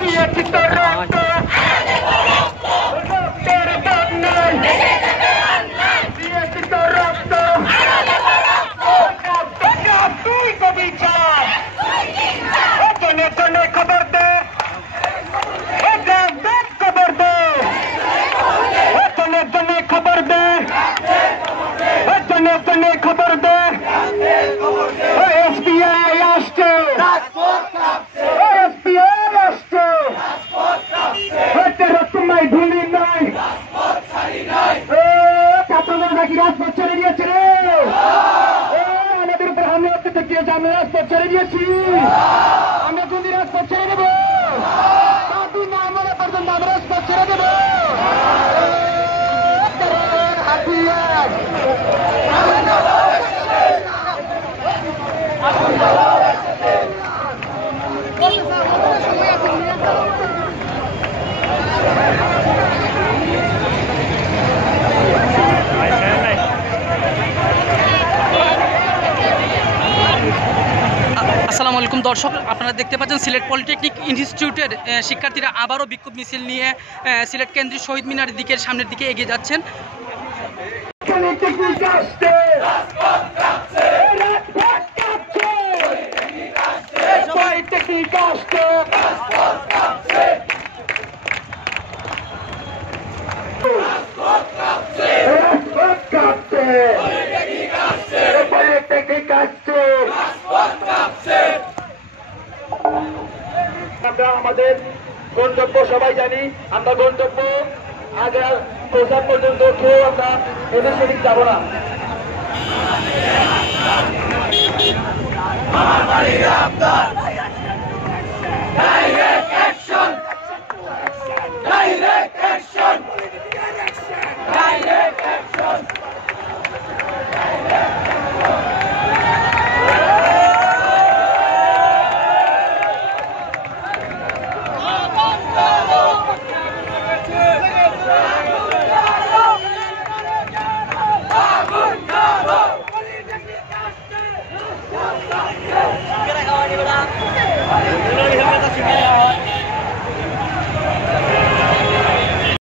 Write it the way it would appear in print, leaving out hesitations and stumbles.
দিয়েছি তো রক্ত রক্তের বন্যায় দিয়েছি তো রক্ত তুই কবি চার জনে জনে খবর দে খবর দে জনে জনে খবর দে জনে জনে খবর দে এসবিআই আসছে এসবিআই আসছে তোমায় ভুলি নাই ছাত্ররা নাকি রাজপথ ছেড়ে দিয়েছে রে আমাদের উপর হামলা করতে চেয়েছে আমরা রাজপথ ছেড়ে দিয়েছি আমরা যদি রাজপথ ছেড়ে দেবো তাদের না আমরা পর্যন্ত আমরা রাজপথ ছেড়ে দেবো হাতিয়ার আসসালামু আলাইকুম দর্শক, আপনারা দেখতে পাচ্ছেন সিলেট পলিটেকনিক ইনস্টিটিউটের শিক্ষার্থীরা আবারও বিক্ষোভ মিছিল নিয়ে সিলেট কেন্দ্রীয় শহীদ মিনারের দিকে সামনের দিকে এগিয়ে যাচ্ছেন। আমরা আমাদের গন্তব্য সবাই জানি, আমরা গন্তব্য আগে পৌঁছার পর্যন্ত কেউ আমরা এদের সেদিক যাবো না। Kita kawan ni belah.